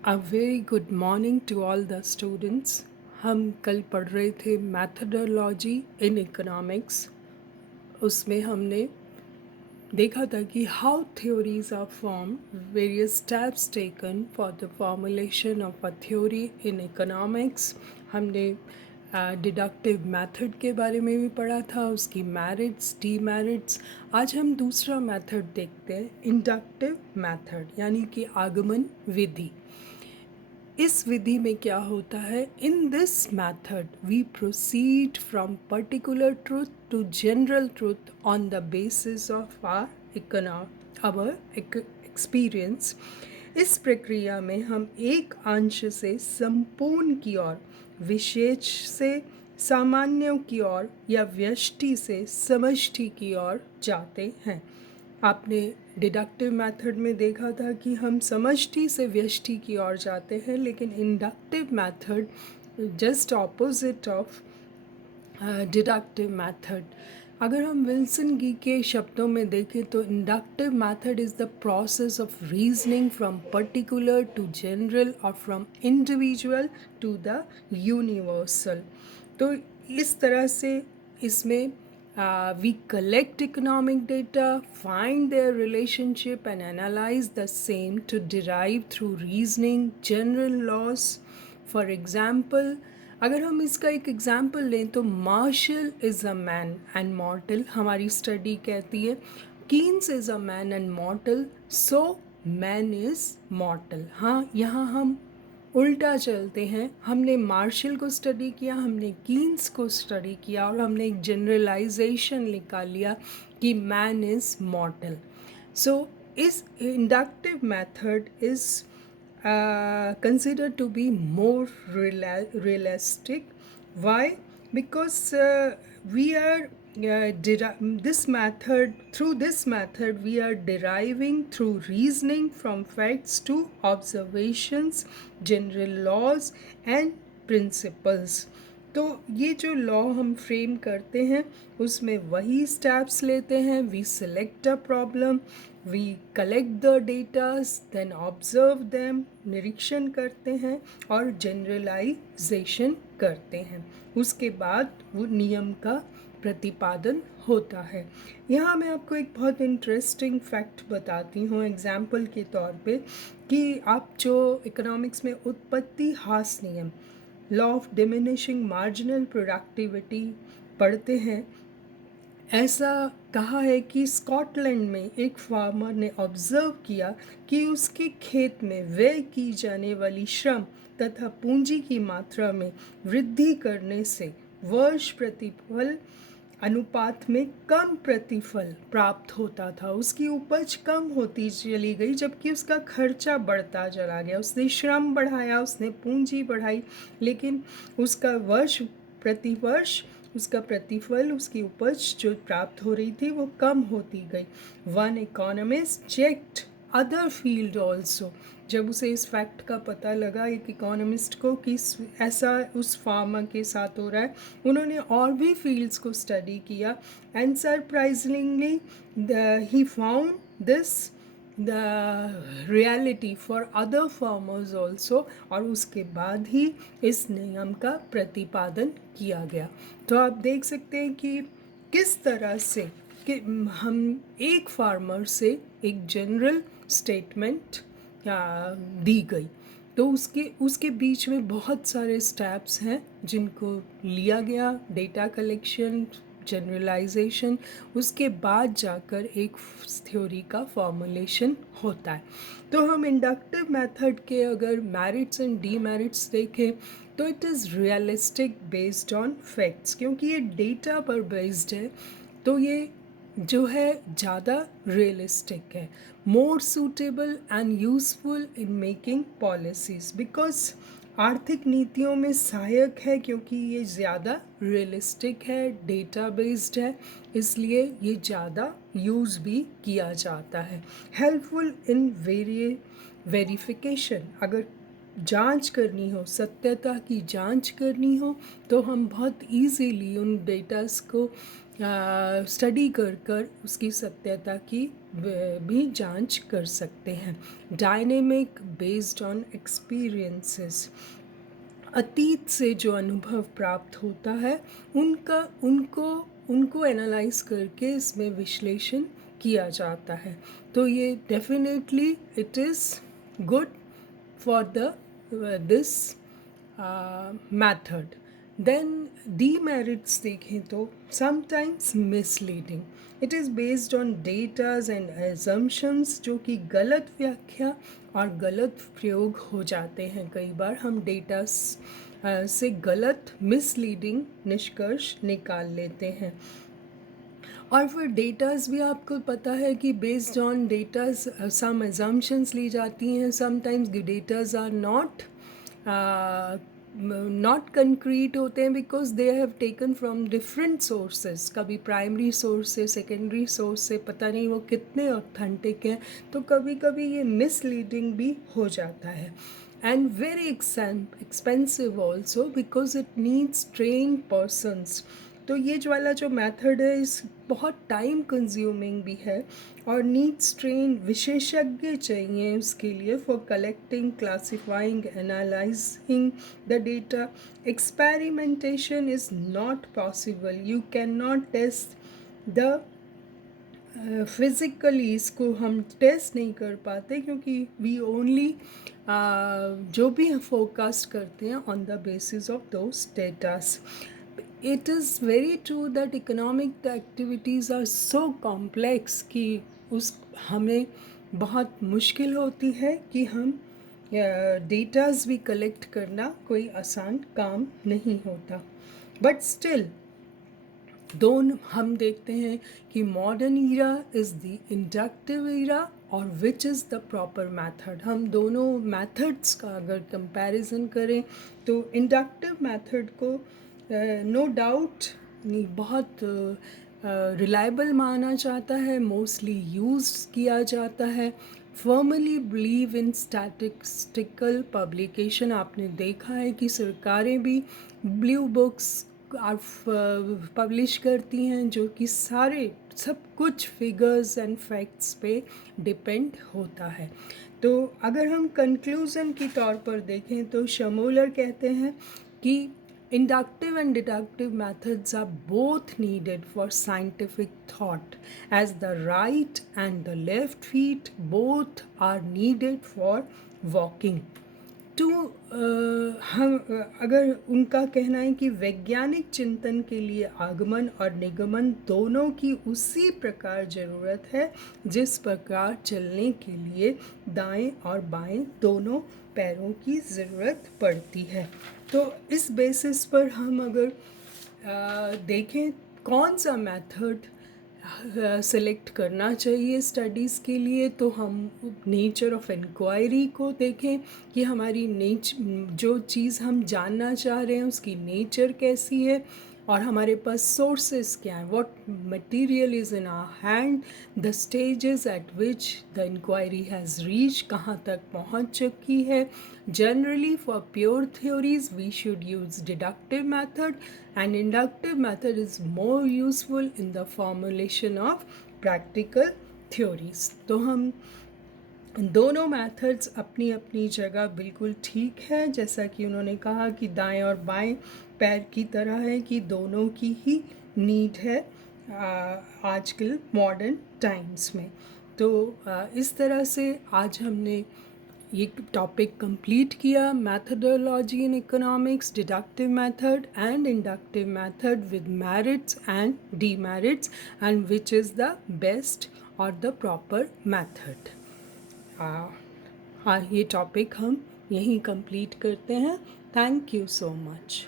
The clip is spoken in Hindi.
A very good morning to all the students. हम कल पढ़ रहे थे मैथडोलॉजी इन इकोनॉमिक्स। उसमें हमने देखा था कि how theories are form, various steps taken for the formulation of a theory in economics. हमने डिडक्टिव मेथड के बारे में भी पढ़ा था, उसकी मेरिट्स डीमेरिट्स। आज हम दूसरा मेथड देखते हैं, इंडक्टिव मेथड, यानी कि आगमन विधि। इस विधि में क्या होता है, in this method we proceed from particular truth to general truth on the basis of our experience. इस प्रक्रिया में हम एक अंश से संपूर्ण की ओर, विशेष से सामान्यों की ओर या व्यष्टि से समष्टि की ओर जाते हैं। आपने डिडक्टिव मेथड में देखा था कि हम समष्टि से व्यष्टि की ओर जाते हैं, लेकिन inductive method just opposite of deductive method. अगर हम विल्सन गी के शब्दों में देखें तो inductive method is the process of reasoning from particular to general और from individual to the universal. तो इस तरह से इसमें we collect economic data, find their relationship and analyze the same to derive through reasoning general laws. For example, अगर हम इसका एक एग्जाम्पल लें तो Marshall is a man and mortal, हमारी स्टडी कहती है Keynes is a man and mortal, so man is mortal. हाँ, यहाँ हम उल्टा चलते हैं। हमने मार्शल को स्टडी किया, हमने कीन्स को स्टडी किया और हमने एक जनरलाइजेशन निकाल लिया कि मैन इज़ मॉर्टल। सो इस inductive method is considered to be more realistic. Why? Because we are this method, through this method we are deriving through reasoning from facts to observations, general laws and principles. तो ये जो लॉ हम फ्रेम करते हैं उसमें वही स्टेप्स लेते हैं। We select a problem, we collect the datas, then observe them, निरीक्षण करते हैं और जनरलाइजेशन करते हैं। उसके बाद वो नियम का प्रतिपादन होता है। यहाँ मैं आपको एक बहुत इंटरेस्टिंग फैक्ट बताती हूँ एग्जाम्पल के तौर पे, कि आप जो इकोनॉमिक्स में उत्पत्ति हास नियम, law of diminishing marginal productivity पढ़ते हैं, ऐसा कहा है कि स्कॉटलैंड में एक फार्मर ने ऑब्जर्व किया कि उसके खेत में व्यय की जाने वाली श्रम तथा पूंजी की मात्रा में वृद्धि करने से वर्ष प्रतिफल अनुपात में कम प्रतिफल प्राप्त होता था। उसकी उपज कम होती चली गई जबकि उसका खर्चा बढ़ता चला गया। उसने श्रम बढ़ाया, उसने पूंजी बढ़ाई, लेकिन उसका वर्ष प्रतिवर्ष उसका प्रतिफल, उसकी उपज जो प्राप्त हो रही थी वो कम होती गई। One economist checked other field also. जब उसे इस फैक्ट का पता लगा एक इकोनॉमिस्ट को कि ऐसा उस फार्मर के साथ हो रहा है, उन्होंने और भी फील्ड्स को स्टडी किया and surprisingly he found this the reality for other farmers also, और उसके बाद ही इस नियम का प्रतिपादन किया गया। तो आप देख सकते हैं कि किस तरह से कि हम एक फार्मर से एक जनरल स्टेटमेंट दी गई, तो उसके बीच में बहुत सारे स्टेप्स हैं जिनको लिया गया, डेटा कलेक्शन, जनरलाइजेशन, उसके बाद जाकर एक थ्योरी का फॉर्मुलेशन होता है। तो हम इंडक्टिव मेथड के अगर मेरिट्स एंड डीमेरिट्स देखें तो it is realistic based on facts, क्योंकि ये डेटा पर बेस्ड है तो ये जो है ज़्यादा रियलिस्टिक है, मोर suitable and useful in making policies, because आर्थिक नीतियों में सहायक है क्योंकि ये ज़्यादा रियलिस्टिक है, डेटा बेस्ड है, इसलिए ये ज़्यादा यूज़ भी किया जाता है। हेल्पफुल इन वेरिफिकेशन, अगर जांच करनी हो, सत्यता की जांच करनी हो, तो हम बहुत इजीली उन डेटास को स्टडी कर कर उसकी सत्यता की भी जांच कर सकते हैं। डायनेमिक बेस्ड ऑन एक्सपीरियंसेस, अतीत से जो अनुभव प्राप्त होता है उनका उनको उनको एनालाइज करके इसमें विश्लेषण किया जाता है। तो ये definitely it is good for this method. Then demerits देखें तो sometimes misleading. It is based on datas and assumptions जो कि गलत व्याख्या और गलत प्रयोग हो जाते हैं। कई बार हम डेटा से गलत मिसलीडिंग निष्कर्ष निकाल लेते हैं। और फिर डेटास भी आपको पता है कि based on datas some assumptions ली जाती हैं। Sometimes datas are not concrete होते हैं because they have taken from different sources. कभी प्राइमरी सोर्स से, सेकेंडरी सोर्स से, पता नहीं वो कितने ऑथेंटिक हैं। तो कभी कभी ये मिसलीडिंग भी हो जाता है and very expensive also because it needs train persons. तो ये जो वाला जो मेथड है इस बहुत टाइम कंज्यूमिंग भी है और नीड्स ट्रेन विशेषज्ञ चाहिए उसके लिए for collecting, classifying, analysing the data. Experimentation is not possible, you can not test the physically इसको हम टेस्ट नहीं कर पाते क्योंकि वी ओनली जो भी फोरकास्ट करते हैं on the basis of those datas. It is very true that economic activities are so complex कि उस हमें बहुत मुश्किल होती है कि हम डेटास भी कलेक्ट करना कोई आसान काम नहीं होता। बट स्टिल दोनों हम देखते हैं कि modern era is the inductive era और which is the proper method. हम दोनों मेथड्स का अगर कंपैरिजन करें तो इंडक्टिव मेथड को नो डाउट बहुत रिलायबल माना जाता है, मोस्टली यूज किया जाता है। Formally believe in statistical publication, आपने देखा है कि सरकारें भी ब्लू बुक्स पब्लिश करती हैं जो कि सारे सब कुछ फिगर्स एंड फैक्ट्स पे डिपेंड होता है। तो अगर हम कंक्लूज़न के तौर पर देखें तो शमोलर कहते हैं कि inductive and deductive methods are both needed for scientific thought, as the right and the left feet both are needed for walking. तो हम अगर उनका कहना है कि वैज्ञानिक चिंतन के लिए आगमन और निगमन दोनों की उसी प्रकार ज़रूरत है जिस प्रकार चलने के लिए दाएं और बाएं दोनों पैरों की ज़रूरत पड़ती है। तो इस बेसिस पर हम अगर देखें कौन सा मेथड सेलेक्ट करना चाहिए स्टडीज़ के लिए, तो हम नेचर ऑफ इंक्वायरी को देखें कि हमारी जो चीज़ हम जानना चाह रहे हैं उसकी नेचर कैसी है और हमारे पास सोर्सेस क्या हैं, what material is in our hand, the stages at which the inquiry has reach, कहाँ तक पहुँच चुकी है। Generally for pure theories we should use deductive method and inductive method is more useful in the formulation of practical theories। तो हम दोनों मेथड्स अपनी अपनी जगह बिल्कुल ठीक है, जैसा कि उन्होंने कहा कि दाएं और बाएं पैर की तरह है कि दोनों की ही नीड है आजकल मॉडर्न टाइम्स में। तो इस तरह से आज हमने ये टॉपिक कंप्लीट किया, methodology in economics, deductive method and inductive method with merits and demerits and which is the best और द प्रॉपर मेथड। हाँ, ये टॉपिक हम यहीं कंप्लीट करते हैं। Thank you so much.